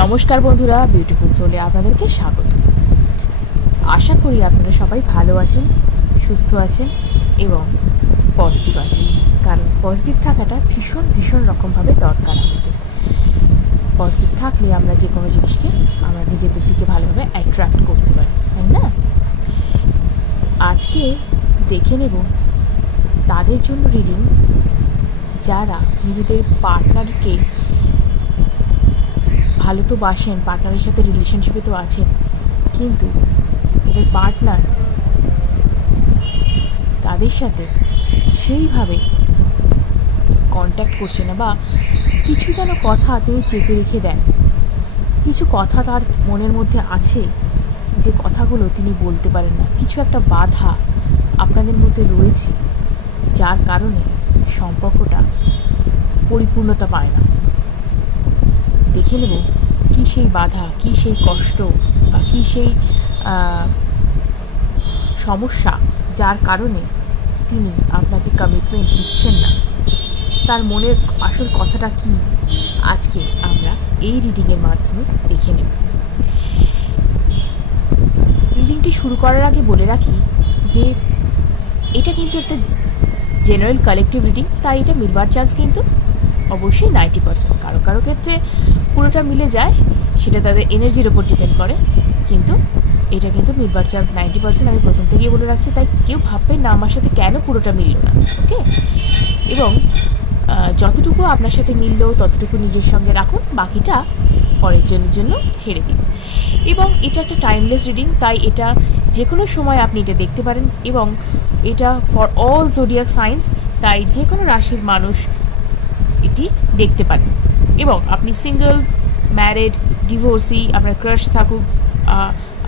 নমস্কার বন্ধুরা, বিউটিফুল সোলে আপনাদেরকে স্বাগত। আশা করি আপনারা সবাই ভালো আছেন, সুস্থ আছেন এবং পজিটিভ আছেন। কারণ পজিটিভ থাকাটা ভীষণ ভীষণ রকমভাবে দরকার আমাদের। পজিটিভ থাকলে আমরা যে কোনো জিনিসকে আমরা নিজেদের দিকে ভালোভাবে অ্যাট্রাক্ট করতে পারি, তাই না? আজকে দেখে নেব তাদের জন্য রিডিং যারা নিজেদের পার্টনারকে ভালো তো বাসেন, পার্টনারের সাথে রিলেশনশিপে তো আছেন, কিন্তু এদের পার্টনার তাদের সাথে সেইভাবে কন্ট্যাক্ট করছে না, বা কিছু যেন কথা তিনি চেপে রেখে দেন। কিছু কথা তার মনের মধ্যে আছে যে কথাগুলো তিনি বলতে পারেন না। কিছু একটা বাধা আপনাদের মধ্যে রয়েছে যার কারণে সম্পর্কটা পরিপূর্ণতা পায় না। দেখে নেব কী সেই বাধা, কী সেই কষ্ট, বা কী সেই সমস্যা যার কারণে তিনি আপনাকে কমিটমেন্ট দিচ্ছেন না। তার মনের আসল কথাটা কি, আজকে আমরা এই রিডিংয়ের মাধ্যমে দেখে নেব। রিডিংটি শুরু করার আগে বলে রাখি যে এটা কিন্তু একটা জেনারেল কালেকটিভ রিডিং, তাই এটা মিলবার চান্স কিন্তু অবশ্যই 90%। কারো কারো ক্ষেত্রে পুরোটা মিলে যায়, সেটা তাদের এনার্জির ওপর ডিপেন্ড করে, কিন্তু এটা কিন্তু মিলবার চান্স 90%। আমি প্রথম থেকেই বলে রাখছি, তাই কেউ ভাববেন না আমার সাথে কেন পুরোটা মিলল না, ওকে? এবং যতটুকু আপনার সাথে মিললো ততটুকু নিজের সঙ্গে রাখুন, বাকিটা পরের জনের জন্য ছেড়ে দিন। এবং এটা একটা টাইমলেস রিডিং, তাই এটা যে কোনো সময় আপনি এটা দেখতে পারেন, এবং এটা ফর অল জোডিয়াক সাইন্স, তাই যে কোনো রাশির মানুষ এটি দেখতে পারেন। এবং আপনি সিঙ্গেল, ম্যারিড, ডিভোর্সি, আপনার ক্রাশ থাকুক,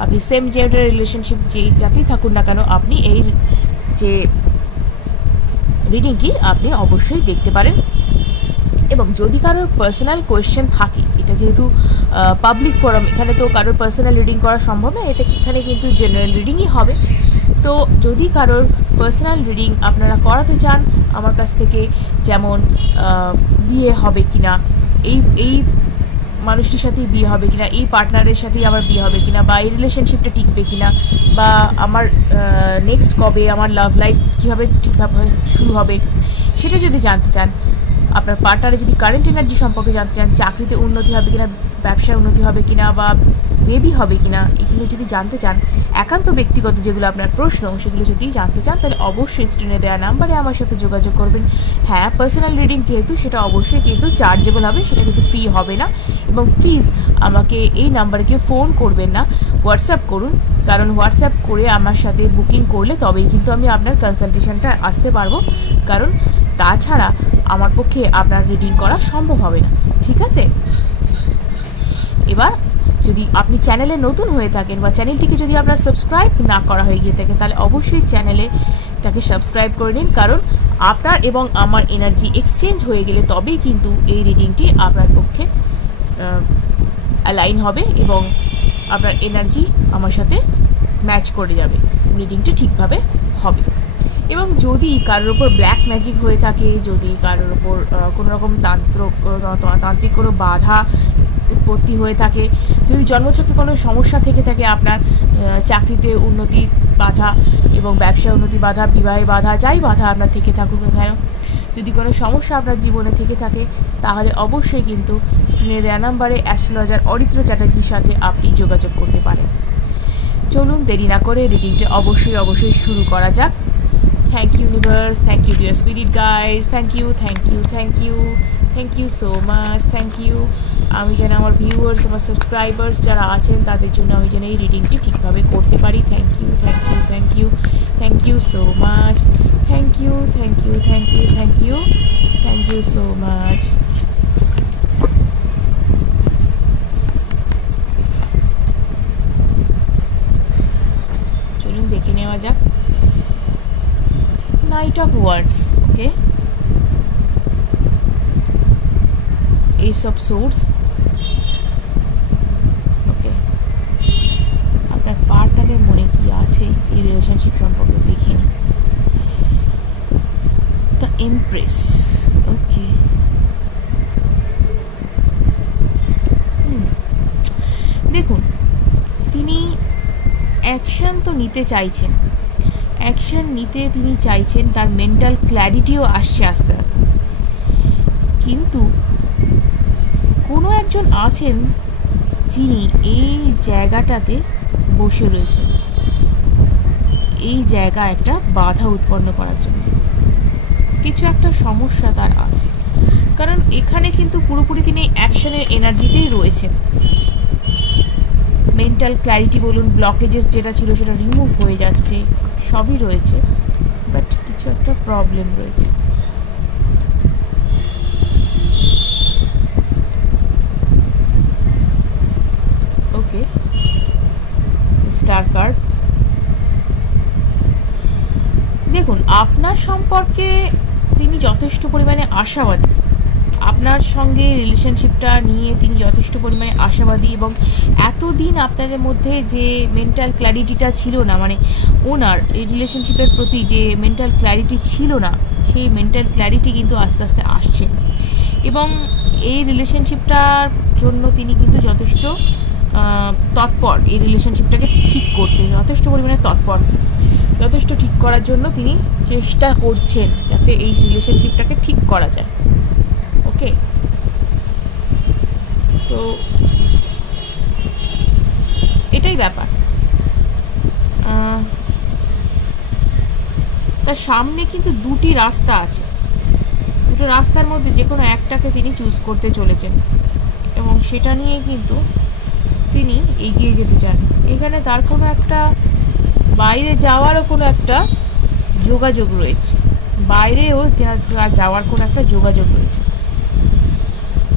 আপনি সেম জেন্ডার রিলেশনশিপ যে যাতেই থাকুন না কেন, আপনি এই যে রিডিংটি আপনি অবশ্যই দেখতে পারেন। এবং যদি কারোর পার্সোনাল কোয়েশ্চেন থাকে, এটা যেহেতু পাবলিক ফোরাম, এখানে তো কারোর পার্সোনাল রিডিং করা সম্ভব না, এখানে কিন্তু জেনারেল রিডিংই হবে। তো যদি কারোর পার্সোনাল রিডিং আপনারা করাতে চান আমার কাছ থেকে, যেমন বিয়ে হবে কিনা, এই মানুষটির সাথেই বিয়ে হবে কিনা, এই পার্টনারের সাথেই আমার বিয়ে হবে কিনা, বা এই রিলেশনশিপটা টিকবে কিনা, বা আমার নেক্সট কবে আমার লাভ লাইফ কীভাবে ঠিকভাবে শুরু হবে, সেটা যদি জানতে চান, আপনার পার্টনারের যদি কারেন্ট এনার্জি সম্পর্কে জানতে চান, চাকরিতে উন্নতি হবে কিনা, ব্যবসায় উন্নতি হবে কিনা, বা বেবি হবে কিনা, এগুলো যদি জানতে চান, একান্ত ব্যক্তিগত যেগুলো আপনার প্রশ্ন সেগুলো যদি জানতে চান, তাহলে অবশ্যই স্ক্রিনে দেওয়া নাম্বারে আমার সাথে যোগাযোগ করবেন। হ্যাঁ, পার্সোনাল রিডিং যেহেতু, সেটা অবশ্যই কিন্তু চার্জেবল হবে, সেটা কিন্তু ফ্রি হবে না। এবং প্লিজ আমাকে এই নাম্বারে কেউ ফোন করবেন না, হোয়াটসঅ্যাপ করুন, কারণ হোয়াটসঅ্যাপ করে আমার সাথে বুকিং করলে তবেই কিন্তু আমি আপনার কনসালটেশনটা আসতে পারবো, কারণ তাছাড়া আমার পক্ষে আপনার রিডিং করা সম্ভব হবে না, ঠিক আছে? এবার যদি আপনি চ্যানেলে নতুন হয়ে থাকেন, বা চ্যানেলটিকে যদি আপনার সাবস্ক্রাইব না করা হয়ে গিয়ে থাকেন, তাহলে অবশ্যই চ্যানেলটাকে সাবস্ক্রাইব করে নিন, কারণ আপনার এবং আমার এনার্জি এক্সচেঞ্জ হয়ে গেলে তবেই কিন্তু এই রিডিংটি আপনার পক্ষে অ্যালাইন হবে, এবং আপনার এনার্জি আমার সাথে ম্যাচ করে যাবে, রিডিংটি ঠিকভাবে হবে। এবং যদি কারোর ওপর ব্ল্যাক ম্যাজিক হয়ে থাকে, যদি কারোর ওপর কোনো রকম তান্ত্রিক কোনো বাধা উৎপত্তি হয়ে থাকে, যদি জন্মচক্রে কোনো সমস্যা থেকে থাকে, আপনার চাকরিতে উন্নতি বাধা এবং ব্যবসায় উন্নতি বাধা, বিবাহে বাধা, যাই বাধা আপনার থেকে থাকুক না কেন, যদি কোনো সমস্যা আপনার জীবনে থেকে থাকে, তাহলে অবশ্যই কিন্তু স্ক্রিনে দেওয়া নাম্বারে অ্যাস্ট্রোলজার অরিত্র চ্যাটার্জির সাথে আপনি যোগাযোগ করতে পারেন। চলুন দেরি না করে রিডিংটা অবশ্যই শুরু করা যাক। Thank you universe, thank you dear spirit guides, thank you so much, thank you. আমি যেন আমার ভিউয়ার্স, আমার সাবস্ক্রাইবার্স যারা আছেন তাদের জন্য আমি যেন এই রিডিংটি ঠিকভাবে করতে পারি। Thank you so much, thank you so much. চলুন দেখে নেওয়া যাক। Knight of Wands, okay? Ace of Swords, okay? আপনার পার্টনারের মনে কি আছে এই রিলেশনশিপ সম্পর্কে দেখে নিন। দ্য এমপ্রেস, ওকে। দেখুন, তিনি অ্যাকশন তো নিতে চাইছেন, অ্যাকশন নিতে তিনি চাইছেন, তার মেন্টাল ক্ল্যারিটিও আসছে আস্তে আস্তে, কিন্তু কোনো একজন আছেন যিনি এই জায়গাটাতে বসে রয়েছেন, এই জায়গা একটা বাধা উৎপন্ন করার জন্য। কিছু একটা সমস্যা তার আছে, কারণ এখানে কিন্তু পুরোপুরি তিনি অ্যাকশনের এনার্জিতেই রয়েছেন। মেন্টাল ক্ল্যারিটি বলুন, ব্লকেজেস যেটা ছিল সেটা রিমুভ হয়ে যাচ্ছে, সবই রয়েছে, বাট কিছু একটা প্রবলেম রয়েছে। ওকে, স্টার কার্ড। দেখুন, আপনার সম্পর্কে তিনি যথেষ্ট পরিমাণে আশাবাদী, আপনার সঙ্গে রিলেশনশিপটা নিয়ে তিনি যথেষ্ট পরিমাণে আশাবাদী, এবং এতদিন আপনাদের মধ্যে যে মেন্টাল ক্ল্যারিটিটা ছিল না, মানে ওনার এই রিলেশনশিপের প্রতি যে মেন্টাল ক্ল্যারিটি ছিল না, সেই মেন্টাল ক্ল্যারিটি কিন্তু আস্তে আস্তে আসছে, এবং এই রিলেশনশিপটার জন্য তিনি কিন্তু যথেষ্ট তৎপর, এই রিলেশনশিপটাকে ঠিক করতে যথেষ্ট পরিমাণে তৎপর, যথেষ্ট ঠিক করার জন্য তিনি চেষ্টা করছেন যাতে এই রিলেশনশিপটাকে ঠিক করা যায়। ওকে, তো এটাই ব্যাপার। তার সামনে কিন্তু দুটি রাস্তা আছে, দুটো রাস্তার মধ্যে যে কোনো একটাকে তিনি চুজ করতে চলেছেন, এবং সেটা নিয়ে কিন্তু তিনি এগিয়ে যেতে চান। এখানে তার কোনো একটা বাইরে যাওয়ারও কোনো একটা যোগাযোগ রয়েছে, বাইরেও যাওয়ার কোনো একটা যোগাযোগ রয়েছে।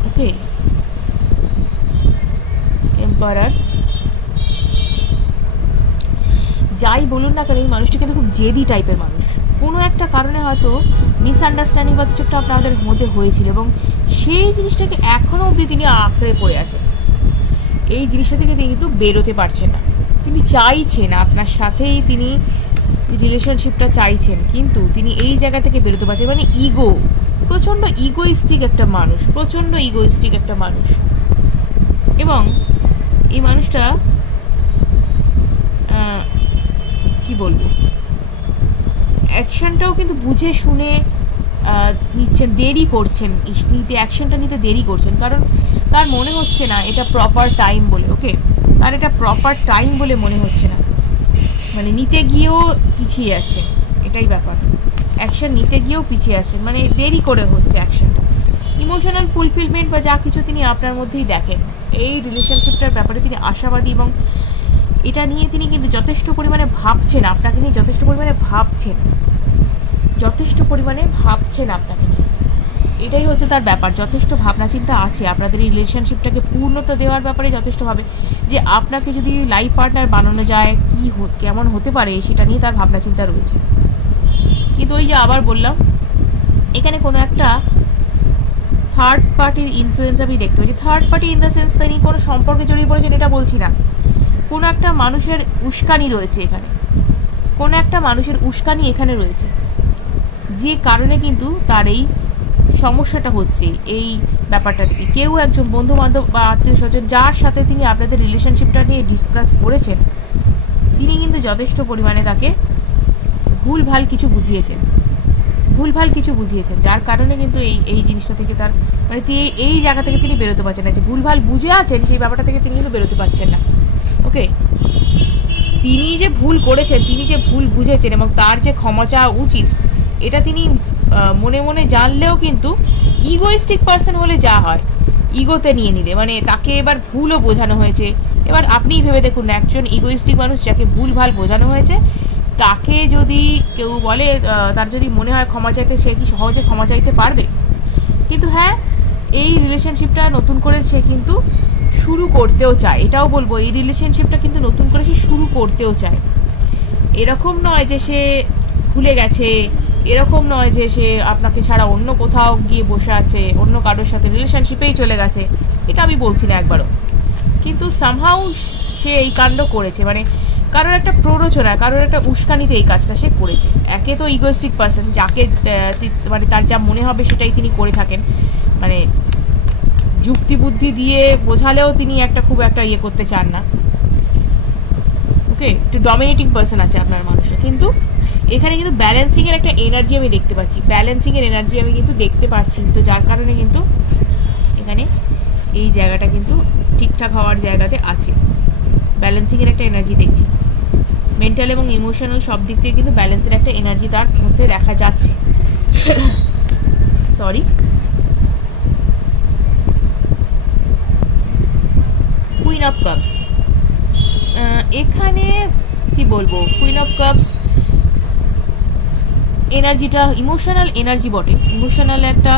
ওকে, এম্পারার। যাই বলুন না কেন, এই মানুষটি কিন্তু খুব জেদি টাইপের মানুষ। কোনো একটা কারণে হয়তো মিসআন্ডারস্ট্যান্ডিং বা কিছু একটা আপনাদের মধ্যে হয়েছিল, এবং সেই জিনিসটাকে এখনও অবধি তিনি আঁকড়ে পড়ে আছেন। এই জিনিসটা থেকে তিনি কিন্তু বেরোতে পারছেন না। তিনি চাইছেন আপনার সাথেই তিনি রিলেশনশিপটা চাইছেন, কিন্তু তিনি এই জায়গা থেকে বেরোতে পারছেন। মানে ইগো, প্রচণ্ড ইগোইস্টিক একটা মানুষ, প্রচণ্ড ইগোইস্টিক একটা মানুষ। এবং এই মানুষটা কি বলবো, অ্যাকশনটাও কিন্তু বুঝে শুনে নিচ্ছেন, দেরি করছেন নিতে, অ্যাকশনটা নিতে দেরি করছেন, কারণ তার মনে হচ্ছে না এটা প্রপার টাইম বলে। ওকে, তার এটা প্রপার টাইম বলে মনে হচ্ছে না, মানে নিতে গিয়েও পিছিয়ে যাচ্ছে, এটাই ব্যাপার। অ্যাকশন নিতে গিয়েও পিছিয়ে আসছেন, মানে দেরি করে হচ্ছে অ্যাকশনটা। ইমোশনাল ফুলফিলমেন্ট বা যা কিছু তিনি আপনার মধ্যেই দেখেন, এই রিলেশনশিপটার ব্যাপারে তিনি আশাবাদী, এবং এটা নিয়ে তিনি কিন্তু যথেষ্ট পরিমাণে ভাবছেন, আপনাকে নিয়ে যথেষ্ট পরিমাণে ভাবছেন, যথেষ্ট পরিমাণে ভাবছেন আপনাকে নিয়ে। এটাই হচ্ছে তার ব্যাপার, যথেষ্ট ভাবনা চিন্তা আছে আপনাদের এই রিলেশনশিপটাকে পূর্ণতা দেওয়ার ব্যাপারে যথেষ্ট হবে, যে আপনাকে যদি লাইফ পার্টনার বানানো যায় কি কেমন হতে পারে, সেটা নিয়ে তার ভাবনা চিন্তা রয়েছে। কিন্তু ওই যে আবার বললাম, এখানে কোনো একটা থার্ড পার্টির ইনফ্লুয়েন্স আমি দেখতে পাচ্ছি। Third party in the sense তিনি কোনো সম্পর্কে জড়িয়ে পড়েছেন এটা বলছি না, কোনো একটা মানুষের উস্কানি রয়েছে এখানে, কোনো একটা মানুষের উস্কানি এখানে রয়েছে, যে কারণে কিন্তু তার এই সমস্যাটা হচ্ছে। এই ব্যাপারটা থেকে কেউ একজন বন্ধু বান্ধব বা আত্মীয় স্বজন যার সাথে তিনি আপনাদের রিলেশনশিপটা নিয়ে ডিসকাস করেছেন, তিনি কিন্তু যথেষ্ট পরিমাণে তাকে ভুলভাল কিছু বুঝিয়েছেন, যার কারণে কিন্তু এই জিনিসটা থেকে তার মানে এই জায়গা থেকে তিনি বেরোতে পারছেন না, যে ভুলভাল বুঝে আছেন সেই ব্যাপারটা থেকে তিনি কিন্তু বেরোতে পারছেন না। ওকে, তিনি যে ভুল করেছেন, তিনি যে ভুল বুঝেছেন এবং তার যে ক্ষমা চাওয়া উচিত, এটা তিনি মনে মনে জানলেও কিন্তু ইগোইস্টিক পার্সন হলে যা হয়, ইগোতে নিয়ে নিলে, মানে তাকে এবার ভুলও বোঝানো হয়েছে। এবার আপনিই ভেবে দেখুন না, একজন ইগোইস্টিক মানুষ যাকে ভুলভাল বোঝানো হয়েছে, তাকে যদি কেউ বলে, তার যদি মনে হয় ক্ষমা চাইতে, সে কি সহজে ক্ষমা চাইতে পারবে? কিন্তু হ্যাঁ, এই রিলেশনশিপটা নতুন করে সে কিন্তু শুরু করতেও চায়, এটাও বলবো, এই রিলেশনশিপটা কিন্তু নতুন করে সে শুরু করতেও চায়। এরকম নয় যে সে ভুলে গেছে, এরকম নয় যে সে আপনাকে ছাড়া অন্য কোথাও গিয়ে বসে আছে, অন্য কারোর সাথে রিলেশনশিপেই চলে গেছে, এটা আমি বলছি না একবারও, কিন্তু সামহাউ সে এই কাণ্ড করেছে, মানে কারোর একটা প্ররোচনা, কারোর একটা উস্কানিতে এই কাজটা সে করেছে। একে তো ইগোইস্টিক পার্সন, যাকে মানে তার যা মনে হবে সেটাই তিনি করে থাকেন, মানে যুক্তি বুদ্ধি দিয়ে বোঝালেও তিনি একটা খুব একটা ইয়ে করতে চান না। ওকে, একটু ডমিনেটিং পার্সন আছে আপনার মানুষে, কিন্তু এখানে কিন্তু ব্যালেন্সিংয়ের একটা এনার্জি আমি দেখতে পাচ্ছি, ব্যালেন্সিংয়ের এনার্জি আমি কিন্তু দেখতে পাচ্ছি। তো যার কারণে কিন্তু এখানে এই জায়গাটা কিন্তু ঠিকঠাক হওয়ার জায়গাতে আছে, ব্যালেন্সিংয়ের একটা এনার্জি দেখছি। মেন্টাল এবং ইমোশনাল সব দিক থেকে কিন্তু ব্যালেন্সের একটা এনার্জি তার মধ্যে দেখা যাচ্ছে। সরি, কুইন অফ কাপস, এখানে কি বলবো, কুইন অফ কাপস এনার্জিটা ইমোশনাল এনার্জি বটে, ইমোশনাল একটা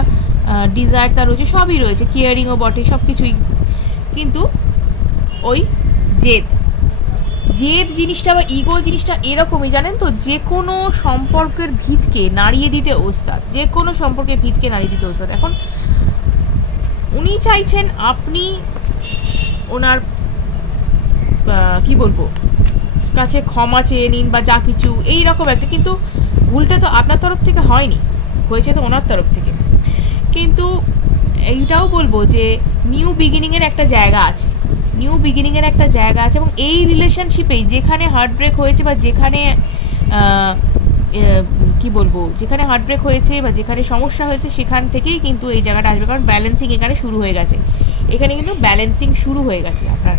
ডিজায়ার তার রয়েছে, সবই রয়েছে, কেয়ারিংও বটে, সব কিছুই, কিন্তু ওই জেদ জিনিসটা বা ইগো জিনিসটা এরকমই, জানেন তো, যে কোনো সম্পর্কের ভিতকে নাড়িয়ে দিতে ওস্তাদ, যে কোনো সম্পর্কের ভিতকে নাড়িয়ে দিতে ওস্তাদ। এখন উনি চাইছেন আপনি ওনার কি বলবো কাছে ক্ষমা চেয়ে নিন বা যা কিছু এইরকম একটা, কিন্তু ভুলটা তো আপনার তরফ থেকে হয়নি, হয়েছে তো ওনার তরফ থেকে। কিন্তু এইটাও বলবো যে নিউ বিগিনিংয়ের একটা জায়গা আছে, নিউ বিগিনিংয়ের একটা জায়গা আছে, এবং এই রিলেশনশিপেই যেখানে হার্টব্রেক হয়েছে বা যেখানে কি বলবো, যেখানে হার্টব্রেক হয়েছে বা যেখানে সমস্যা হয়েছে সেখান থেকেই কিন্তু এই জায়গাটা আসবে, কারণ ব্যালেন্সিং এখানে শুরু হয়ে গেছে, এখানে কিন্তু ব্যালেন্সিং শুরু হয়ে গেছে আপনার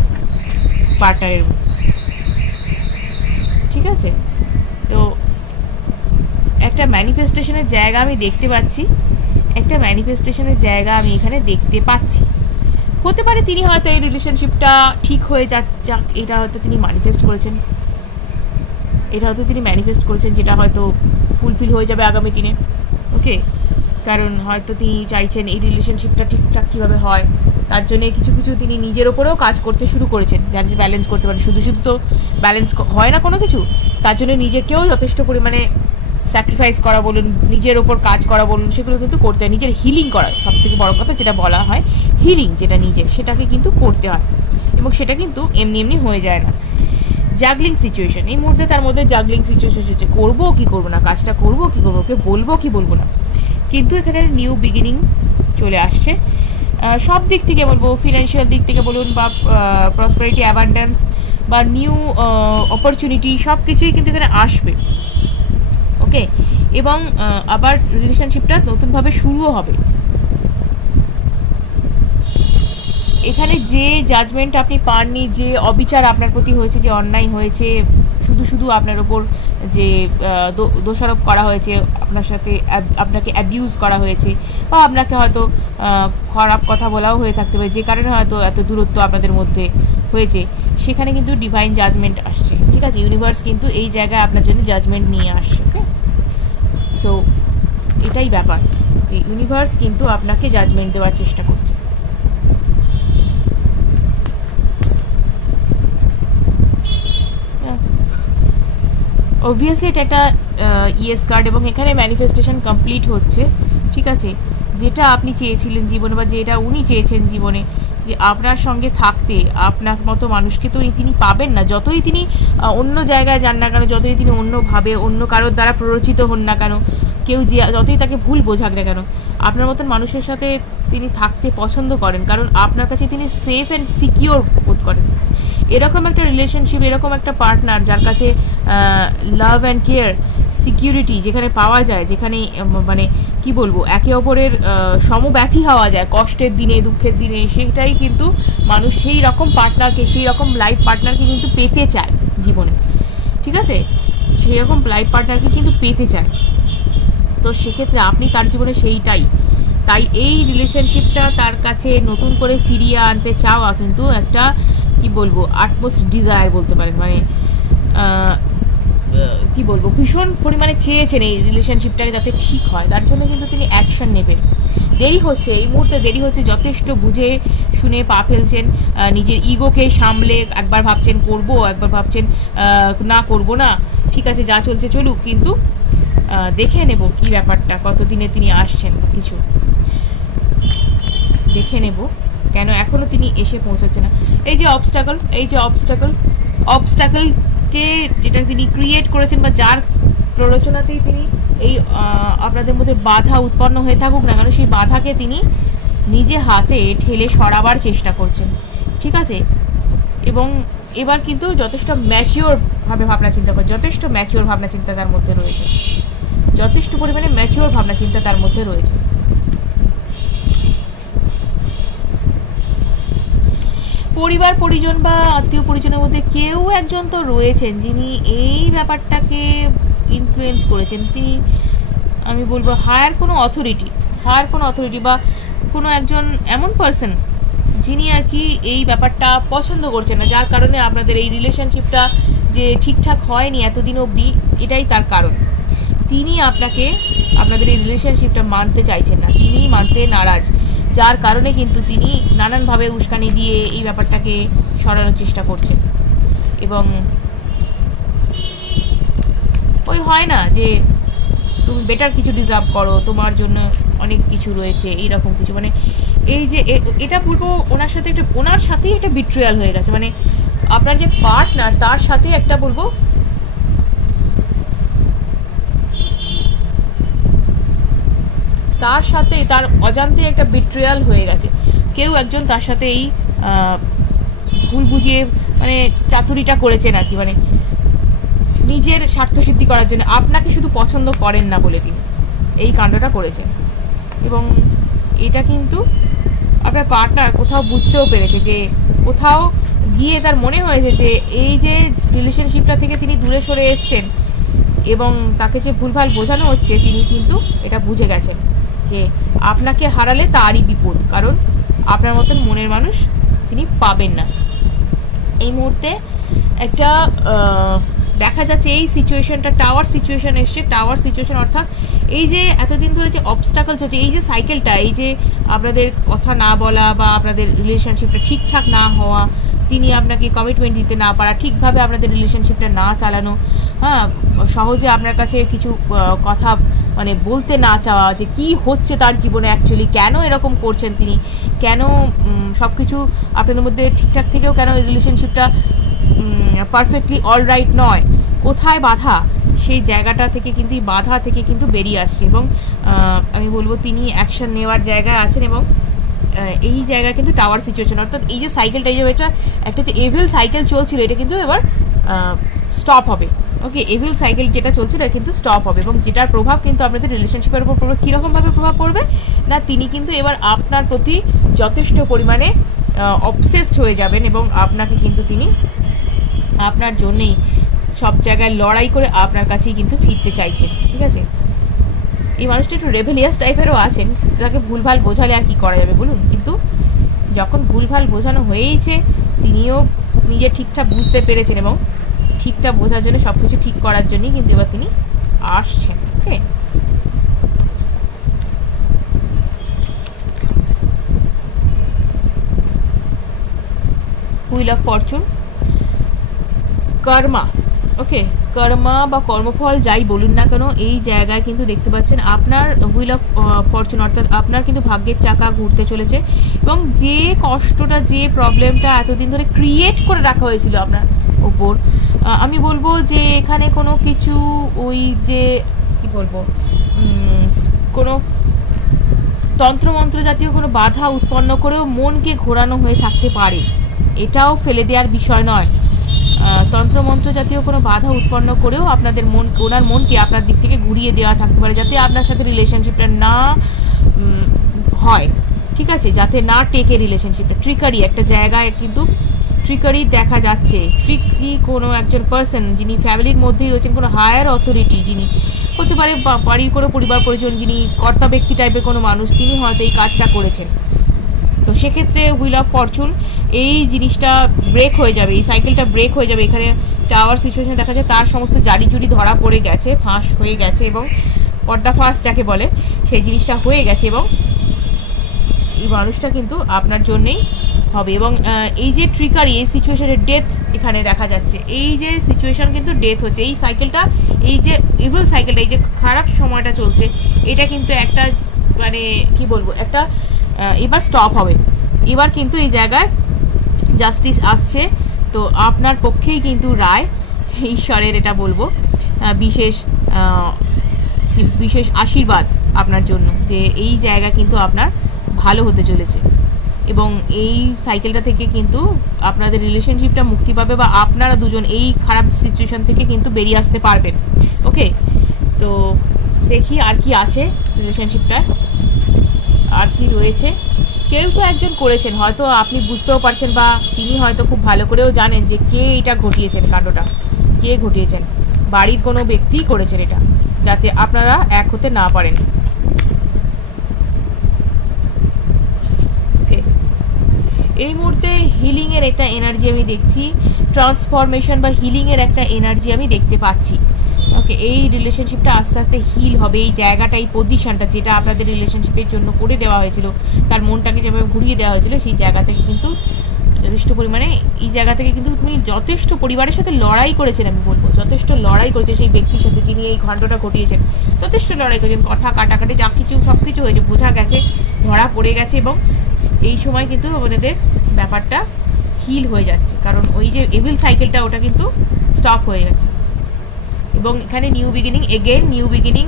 পার্টনারের, ঠিক আছে। তো একটা ম্যানিফেস্টেশনের জায়গা আমি দেখতে পাচ্ছি, একটা ম্যানিফেস্টেশনের জায়গা আমি এখানে দেখতে পাচ্ছি। হতে পারে তিনি হয়তো এই রিলেশনশিপটা ঠিক হয়ে যাক, এটা হয়তো তিনি ম্যানিফেস্ট করেছেন, এটা হয়তো তিনি ম্যানিফেস্ট করেছেন, যেটা হয়তো ফুলফিল হয়ে যাবে আগামী দিনে। ওকে, কারণ হয়তো তিনি চাইছেন এই রিলেশনশিপটা ঠিকঠাক কীভাবে হয়, তার জন্য কিছু কিছু তিনি নিজের ওপরেও কাজ করতে শুরু করেছেন, যাতে ব্যালেন্স করতে পারেন। শুধু শুধু তো ব্যালেন্স হয় না কোনো কিছু, তার জন্য নিজেকেও যথেষ্ট পরিমাণে স্যাক্রিফাইস করা বলুন, নিজের ওপর কাজ করা বলুন, সেগুলো কিন্তু করতে হয়। নিজের হিলিং করা সব থেকে বড় কথা, যেটা বলা হয় হিলিং, যেটা নিজের, সেটাকে কিন্তু করতে হয়, এবং সেটা কিন্তু এমনি এমনি হয়ে যায় না। জাগলিং সিচুয়েশন, এই মুহূর্তে তার মধ্যে জাগলিং সিচুয়েশন হচ্ছে, করবো কি করবো না, কাজটা করবো কি করবো, ওকে বলবো কি বলবো না, কিন্তু এখানে নিউ বিগিনিং চলে আসছে। সব দিক থেকে বলবো, ফিনান্সিয়াল দিক থেকে বলুন বা প্রসপারিটি, অ্যাবান্ডেন্স বা নিউ অপরচুনিটি, সব কিছুই কিন্তু এখানে আসবে। ওকে, এবং আবার রিলেশনশিপটা নতুনভাবে শুরুও হবে। এখানে যে জাজমেন্ট আপনি পাননি, যে অবিচার আপনার প্রতি হয়েছে, যে অন্যায় হয়েছে, শুধু শুধু আপনার ওপর যে দোষারোপ করা হয়েছে, আপনার সাথে আপনাকে অ্যাবিউজ করা হয়েছে, বা আপনাকে হয়তো খারাপ কথা বলাও হয়ে থাকতে পারে, যে কারণে হয়তো এত দূরত্ব আপনাদের মধ্যে হয়েছে, সেখানে কিন্তু ডিভাইন জাজমেন্ট আসছে, ঠিক আছে। ইউনিভার্স কিন্তু এই জায়গায় আপনার জন্য জাজমেন্ট নিয়ে আসছে। ওকে, সো এটাই ব্যাপার, যে ইউনিভার্স কিন্তু আপনাকে জাজমেন্ট দেওয়ার চেষ্টা করছে। অবভিয়াসলি এটা একটা ইয়েস কার্ড, এবং এখানে ম্যানিফেস্টেশন কমপ্লিট হচ্ছে, ঠিক আছে। যেটা আপনি চেয়েছিলেন জীবনে, বা যেটা উনি চেয়েছেন জীবনে, যে আপনার সঙ্গে থাকতে, আপনার মতো মানুষকে তো তিনি পাবেন না, যতই তিনি অন্য জায়গায় যান না কেন, যতই তিনি অন্যভাবে অন্য কারোর দ্বারা প্ররোচিত হন না কেন, কেউ যে যতই তাকে ভুল বোঝাক না কেন, আপনার মতন মানুষের সাথে তিনি থাকতে পছন্দ করেন, কারণ আপনার কাছে তিনি সেফ অ্যান্ড সিকিওর বোধ করেন। এরকম একটা রিলেশনশিপ, এরকম একটা পার্টনার যার কাছে লাভ অ্যান্ড কেয়ার, সিকিউরিটি যেখানে পাওয়া যায়, যেখানে মানে কি বলবো, একে অপরের সমব্যথী হওয়া যায় কষ্টের দিনে, দুঃখের দিনে, সেটাই কিন্তু মানুষ সেই রকম পার্টনারকে, সেই রকম লাইফ পার্টনারকে কিন্তু পেতে চায় জীবনে, ঠিক আছে। সেই রকম লাইফ পার্টনারকে কিন্তু পেতে চায়, তো সেক্ষেত্রে আপনি তার জীবনে সেইটাই, তাই এই রিলেশনশিপটা তার কাছে নতুন করে ফিরিয়ে আনতে চাওয়া কিন্তু একটা কি বলবো আটমোস্ট ডিজায়ার বলতে পারেন, মানে কি বলবো ভীষণ পরিমাণে চেয়েছেন এই রিলেশনশিপটাকে যাতে ঠিক হয়, তার জন্য কিন্তু তিনি অ্যাকশন নেবেন। দেরি হচ্ছে, এই মুহূর্তে দেরি হচ্ছে, যথেষ্ট বুঝে শুনে পা ফেলছেন, নিজের ইগোকে সামলে একবার ভাবছেন করব, একবার ভাবছেন না করব না, ঠিক আছে যা চলছে চলুক, কিন্তু দেখে নেব কি ব্যাপারটা, কতদিনে তিনি আসছেন, কিছু দেখে নেব কেন এখনও তিনি এসে পৌঁছাচ্ছে না। এই যে অবস্টাকল, এই যে অবস্টাকলকে যেটা তিনি ক্রিয়েট করেছেন, বা যার প্ররোচনাতেই তিনি এই আপনাদের মধ্যে বাধা উৎপন্ন হয়ে থাকুক না কেন, সেই বাধাকে তিনি নিজে হাতে ঠেলে সরাবার চেষ্টা করছেন, ঠিক আছে। এবং এবার কিন্তু যথেষ্ট ম্যাচিওরভাবে ভাবনা চিন্তা করে, যথেষ্ট ম্যাচিওর ভাবনা চিন্তা তার মধ্যে রয়েছে, যথেষ্ট পরিমাণে ম্যাচিওর ভাবনা চিন্তা তার মধ্যে রয়েছে। পরিবার পরিজন বা আত্মীয় পরিজনের মধ্যে কেউ একজন তো রয়েছেন যিনি এই ব্যাপারটাকে ইনফ্লুয়েন্স করেছেন। তিনি, আমি বলবো, হায়ার কোনো অথরিটি বা কোনো একজন এমন পার্সন যিনি আর কি এই ব্যাপারটা পছন্দ করছেন না, যার কারণে আপনাদের এই রিলেশনশিপটা যে ঠিকঠাক হয়নি এতদিন অবধি, এটাই তার কারণ। তিনি আপনাদের এই রিলেশনশিপটা মানতে চাইছেন না, তিনি মানতে নারাজ, যার কারণে কিন্তু তিনি নানানভাবে উস্কানি দিয়ে এই ব্যাপারটাকে সরানোর চেষ্টা করছেন। এবং ওই হয় না যে তুমি বেটার কিছু ডিজার্ভ করো, তোমার জন্য অনেক কিছু রয়েছে, এইরকম কিছু, মানে এই যে এটা বলবো ওনার সাথেই একটা বিট্রিয়াল হয়ে গেছে। মানে আপনার যে পার্টনার তার সাথে একটা বলবো তার সাথে তার অজান্তে একটা বিট্রিয়াল হয়ে গেছে। কেউ একজন তার সাথে এই ভুল বুঝিয়ে মানে চাতুরিটা করেছেন আর কি, মানে নিজের স্বার্থসিদ্ধি করার জন্য, আপনাকে শুধু পছন্দ করেন না বলে তিনি এই কাণ্ডটা করেছেন। এবং এটা কিন্তু আপনার পার্টনার কোথাও বুঝতেও পেরেছে, যে কোথাও গিয়ে তার মনে হয়েছে যে এই যে রিলেশনশিপটা থেকে তিনি দূরে সরে এসছেন এবং তাকে যে ভুলভাল বোঝানো হচ্ছে, তিনি কিন্তু এটা বুঝে গেছেন যে আপনাকে হারালে তারই বিপদ, কারণ আপনার মতন মনের মানুষ তিনি পাবেন না। এই মুহূর্তে একটা দেখা যাচ্ছে এই সিচুয়েশনটা টাওয়ার সিচুয়েশন এসছে। টাওয়ার সিচুয়েশন অর্থাৎ এই যে এতদিন ধরে যে অবস্টাকলস হচ্ছে, এই যে সাইকেলটা, এই যে আপনাদের কথা না বলা বা আপনাদের রিলেশনশিপটা ঠিকঠাক না হওয়া, তিনি আপনাকে কমিটমেন্ট দিতে না পারা, ঠিকভাবে আপনাদের রিলেশনশিপটা না চালানো, হ্যাঁ, সহজে আপনার কাছে কিছু কথা মানে বলতে না চাওয়া, যে কি হচ্ছে তার জীবনে অ্যাকচুয়ালি, কেন এরকম করছেন তিনি, কেন সব কিছু আপনাদের মধ্যে ঠিকঠাক থেকেও কেন রিলেশনশিপটা পারফেক্টলি অলরাইট নয়, কোথায় বাধা, সেই জায়গাটা থেকে কিন্তু বাধা থেকে কিন্তু বেরিয়ে আসছে। এবং আমি বলবো তিনি অ্যাকশন নেওয়ার জায়গায় আছেন। এবং এই জায়গায় কিন্তু টাওয়ার সিচুয়েশন, অর্থাৎ এই যে সাইকেলটা, এই যে একটা যে এভিল সাইকেল চলছিল, এটা কিন্তু এবার স্টপ হবে। ওকে, এভিল সাইকেল যেটা চলছিল এটা কিন্তু স্টপ হবে, এবং যেটার প্রভাব কিন্তু আপনাদের রিলেশনশিপের উপর পড়বে। কীরকমভাবে প্রভাব পড়বে না, তিনি কিন্তু এবার আপনার প্রতি যথেষ্ট পরিমাণে অবসেসড হয়ে যাবেন, এবং আপনাকে কিন্তু তিনি আপনার জন্যেই সব জায়গায় লড়াই করে আপনার কাছেই কিন্তু ফিরতে চাইছেন, ঠিক আছে। এই মানুষটা একটু রেভেলিয়াস টাইপেরও আছেন, তাকে ভুলভাল বোঝালে আর কি করা যাবে বলুন। কিন্তু যখন ভুলভাল বোঝানো হয়েইছে, তিনিও নিজে ঠিকঠাক বুঝতে পেরেছেন, এবং ঠিকঠাক বোঝার জন্য সব কিছু ঠিক করার জন্যই কিন্তু এবার তিনি আসছেন। ওকে, হুইল অফ ফরচুন, কর্মা। ওকে, কর্মা বা কর্মফল যাই বলুন না কেন, এই জায়গায় কিন্তু দেখতে পাচ্ছেন আপনার হুইল অফ ফরচুন, অর্থাৎ আপনার কিন্তু ভাগ্যের চাকা ঘুরতে চলেছে। এবং যে কষ্টটা, যে প্রবলেমটা এতদিন ধরে ক্রিয়েট করে রাখা হয়েছিল আপনার ওপর, আমি বলবো যে এখানে কোনো কিছু ওই যে কি বলবো, কোনো তন্ত্রমন্ত্র জাতীয় কোনো বাধা উৎপন্ন করেও মনকে ঘোরানো হয়ে থাকতে পারে, এটাও ফেলে দেওয়ার বিষয় নয়। তন্ত্রমন্ত্র জাতীয় কোনো বাধা উৎপন্ন করেও আপনাদের ওনার মনকে আপনার দিক থেকে ঘুরিয়ে দেওয়া থাকতে পারে, যাতে আপনার সাথে রিলেশনশিপটা না হয়, ঠিক আছে, যাতে না টেকে রিলেশনশিপটা। ট্রিকারি একটা জায়গায় কিন্তু ট্রিকারি দেখা যাচ্ছে। ট্রিকি কোনো একজন পার্সন যিনি ফ্যামিলির মধ্যেই রয়েছেন, কোনো হায়ার অথরিটি, যিনি হতে পারে বাড়ির কোনো পরিবার পরিজন, যিনি কর্তা ব্যক্তি টাইপের কোনো মানুষ, তিনি হয়তো এই কাজটা করেছেন। তো সেক্ষেত্রে হুইল অফ ফরচুন এই জিনিসটা ব্রেক হয়ে যাবে, এই সাইকেলটা ব্রেক হয়ে যাবে। এখানে টাওয়ার সিচুয়েশন দেখা যায়, তার সমস্ত জারি জুড়ি ধরা পড়ে গেছে, ফাঁস হয়ে গেছে, এবং পর্দা ফাঁস যাকে বলে সেই জিনিসটা হয়ে গেছে, এবং এই মানুষটা কিন্তু আপনার জন্যেই হবে। এবং এই যে ট্রিকারি, এই সিচুয়েশনের ডেথ এখানে দেখা যাচ্ছে, এই যে সিচুয়েশন কিন্তু ডেথ হচ্ছে, এই সাইকেলটা, এই যে ইভিল সাইকেলটা, এই যে খারাপ সময়টা চলছে, এটা কিন্তু একটা মানে কি বলবো, একটা এবার স্টপ হবে। এবার কিন্তু এই জায়গায় জাস্টিস আসছে, তো আপনার পক্ষেই কিন্তু রায়, ঈশ্বরের এটা বলবো বিশেষ আশীর্বাদ আপনার জন্য, যে এই জায়গা কিন্তু আপনার ভালো হতে চলেছে এবং এই সাইকেলটা থেকে কিন্তু আপনাদের রিলেশনশিপটা মুক্তি পাবে বা আপনারা দুজন এই খারাপ সিচুয়েশন থেকে কিন্তু বেরিয়ে আসতে পারবেন। ওকে, তো দেখি আর কি আছে রিলেশনশিপটায়, আর কি রয়েছে। কেউ তো একজন করেছেন, হয়তো আপনি বুঝতেও পারছেন বা তিনি হয়তো খুব ভালো করেও জানেন যে কে এটা ঘটিয়েছেন, কাণ্ডটা কে ঘটিয়েছেন। বাড়ির কোনো ব্যক্তি করেছেন এটা, যাতে আপনারা এক হতে না পারেন। ওকে, এই মুহূর্তে হিলিংয়ের একটা এনার্জি আমি দেখছি, ট্রান্সফরমেশন বা হিলিংয়ের একটা এনার্জি আমি দেখতে পাচ্ছি। ওকে, এই রিলেশনশিপটা আস্তে আস্তে হিল হবে। এই জায়গাটা, এই পজিশনটা যেটা আপনাদের রিলেশনশিপের জন্য করে দেওয়া হয়েছিল, তার মনটাকে যেভাবে ঘুরিয়ে দেওয়া হয়েছিল, সেই জায়গা থেকে কিন্তু যথেষ্ট পরিমাণে এই জায়গা থেকে কিন্তু তুমি যথেষ্ট পরিবারের সাথে লড়াই করেছেন, আমি বলবো যথেষ্ট লড়াই করেছে সেই ব্যক্তির সাথে যিনি এই ঘটনাটা ঘটিয়েছেন। যথেষ্ট লড়াই করেছেন, কথা কাটাকাটি যা কিছু সব কিছু হয়েছে, বোঝা গেছে, ধরা পড়ে গেছে এবং এই সময় কিন্তু আমাদের ব্যাপারটা হিল হয়ে যাচ্ছে, কারণ ওই যে এভিল সাইকেলটা ওটা কিন্তু স্টপ হয়ে গেছে এবং এখানে new beginning, again new beginning,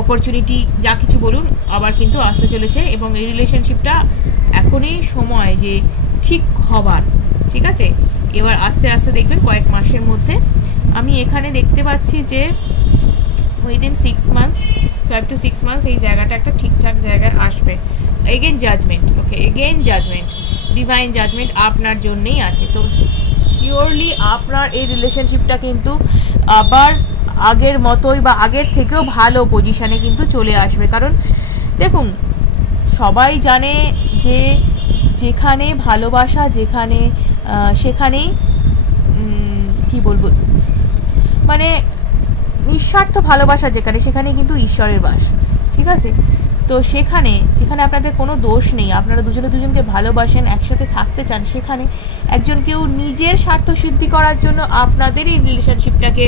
opportunity যা কিছু বলুন আবার কিন্তু আসতে চলেছে এবং এই রিলেশনশিপটা এখনই সময় যে ঠিক হবার। ঠিক আছে, এবার আস্তে আস্তে দেখবেন কয়েক মাসের মধ্যে আমি এখানে দেখতে পাচ্ছি যে উইদিন 6 মান্থস, 5 to 6 মান্থস এই জায়গাটা একটা ঠিকঠাক জায়গায় আসবে। এগেন জাজমেন্ট, ওকে, এগেন জাজমেন্ট, ডিভাইন জাজমেন্ট আপনার জন্যই আছে। তো শিওরলি আপনার এই রিলেশনশিপটা কিন্তু আবার আগের মতোই বা আগের থেকেও ভালো পজিশানে কিন্তু চলে আসবে। কারণ দেখুন, সবাই জানে যে যেখানে ভালোবাসা, যেখানে সেখানেই কি বলবো, মানে নিঃস্বার্থ ভালোবাসা যেখানে, সেখানে কিন্তু ঈশ্বরের বাস। ঠিক আছে, তো সেখানে যেখানে আপনাদের কোনো দোষ নেই, আপনারা দুজনে দুজনকে ভালোবাসেন, একসাথে থাকতে চান, সেখানে একজন কেউ নিজের স্বার্থ সিদ্ধি করার জন্য আপনাদের এই রিলেশনশিপটাকে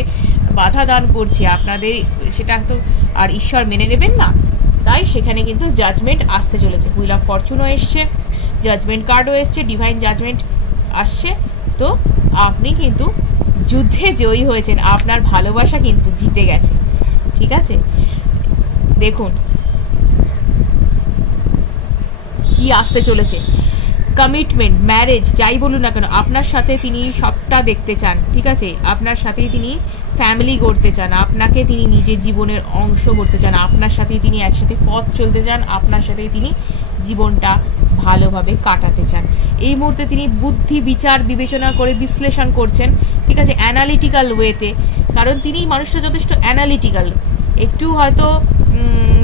বাধা দান করছে, আপনাদের সেটা তো আর ঈশ্বর মেনে নেবেন না। তাই সেখানে কিন্তু জাজমেন্ট আসতে চলেছে। হুইল অফ ফরচুনও এসছে, জাজমেন্ট কার্ডও এসছে, ডিভাইন জাজমেন্ট আসছে। তো আপনি কিন্তু যুদ্ধে জয়ী হয়েছেন, আপনার ভালোবাসা কিন্তু জিতে গেছে। ঠিক আছে, দেখুন কি আসতে চলেছে, কমিটমেন্ট, ম্যারেজ, যাই বলুন না কেন, আপনার সাথে তিনি সবটা দেখতে চান। ঠিক আছে, আপনার সাথেই তিনি ফ্যামিলি গড়তে চান, আপনাকে তিনি নিজের জীবনের অংশ করতে চান, আপনার সাথেই তিনি একসাথে পথ চলতে চান, আপনার সাথেই তিনি জীবনটা ভালোভাবে কাটাতে চান। এই মুহূর্তে তিনি বুদ্ধি, বিচার, বিবেচনা করে বিশ্লেষণ করছেন। ঠিক আছে, অ্যানালিটিক্যাল ওয়েতে, কারণ তিনি মানুষটা যথেষ্ট অ্যানালিটিক্যাল, একটু হয়তো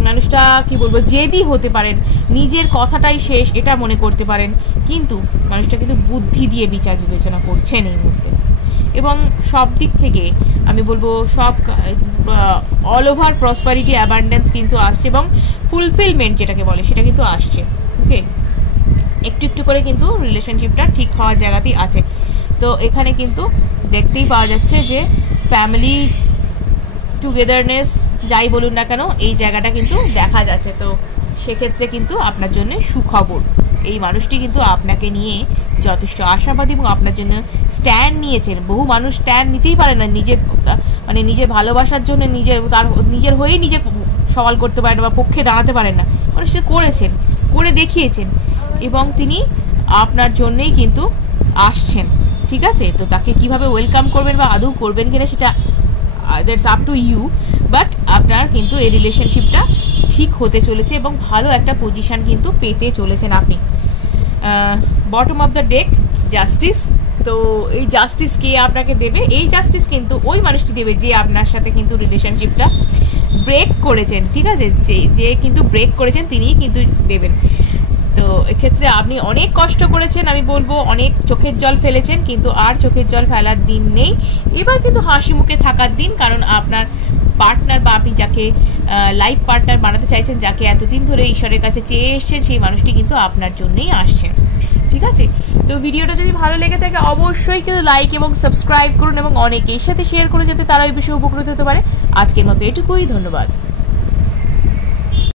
মানুষটা কি বলবো জেদি হতে পারেন, নিজের কথাটাই শেষ এটা মনে করতে পারেন, কিন্তু মানুষটা কিন্তু বুদ্ধি দিয়ে বিচার বিবেচনা করছেন এই মুহূর্তে। এবং সব দিক থেকে আমি বলবো সব অল ওভার প্রসপারিটি, অ্যাবান্ডেন্স কিন্তু আসছে এবং ফুলফিলমেন্ট যেটাকে বলে সেটা কিন্তু আসছে। ওকে, একটু একটু করে কিন্তু রিলেশনশিপটা ঠিক হওয়ার জায়গাতেই আছে। তো এখানে কিন্তু দেখতেই পাওয়া যাচ্ছে যে ফ্যামিলি টুগেদারনেস যাই বলুন না কেন, এই জায়গাটা কিন্তু দেখা যাচ্ছে। তো সেক্ষেত্রে কিন্তু আপনার জন্য সুখবর, এই মানুষটি কিন্তু আপনাকে নিয়ে যথেষ্ট আশাবাদী এবং আপনার জন্য স্ট্যান্ড নিয়েছেন। বহু মানুষ স্ট্যান্ড নিতেই পারে না নিজের, মানে নিজের ভালোবাসার জন্য, নিজের হয়েই নিজে সওয়াল করতে পারেন বা পক্ষে দাঁড়াতে পারেন না। মানুষটি করেছেন, করে দেখিয়েছেন এবং তিনি আপনার জন্যেই কিন্তু আসছেন। ঠিক আছে, তো তাকে কিভাবে ওয়েলকাম করবেন বা আদৌ করবেন কিনা সেটা that's up to you, but আপনার কিন্তু এই রিলেশনশিপটা ঠিক হতে চলেছে এবং ভালো একটা পজিশন কিন্তু পেতে চলেছেন আপনি। Bottom of the deck, justice. তো এই জাস্টিস কে আপনাকে দেবে? এই জাস্টিস কিন্তু ওই মানুষটি দেবে যে আপনার সাথে কিন্তু রিলেশনশিপটা ব্রেক করেছেন। ঠিক আছে, যে কিন্তু ব্রেক করেছেন তিনিই কিন্তু দেবেন। তো এক্ষেত্রে আপনি অনেক কষ্ট করেছেন, আমি বলবো অনেক চোখের জল ফেলেছেন, কিন্তু আর চোখের জল ফেলার দিন নেই। এবার কিন্তু হাসি মুখে থাকার দিন, কারণ আপনার পার্টনার বা আপনি যাকে লাইফ পার্টনার বানাতে চাইছেন, যাকে এতদিন ধরে ঈশ্বরের কাছে চেয়ে এসছেন, সেই মানুষটি কিন্তু আপনার জন্যই আসছেন। ঠিক আছে, তো ভিডিওটা যদি ভালো লেগে থাকে অবশ্যই কিন্তু লাইক এবং সাবস্ক্রাইব করুন এবং অনেকের সাথে শেয়ার করে যাতে তারা এই বিষয়ে উপকৃত হতে পারে। আজকের মতো এটুকুই, ধন্যবাদ।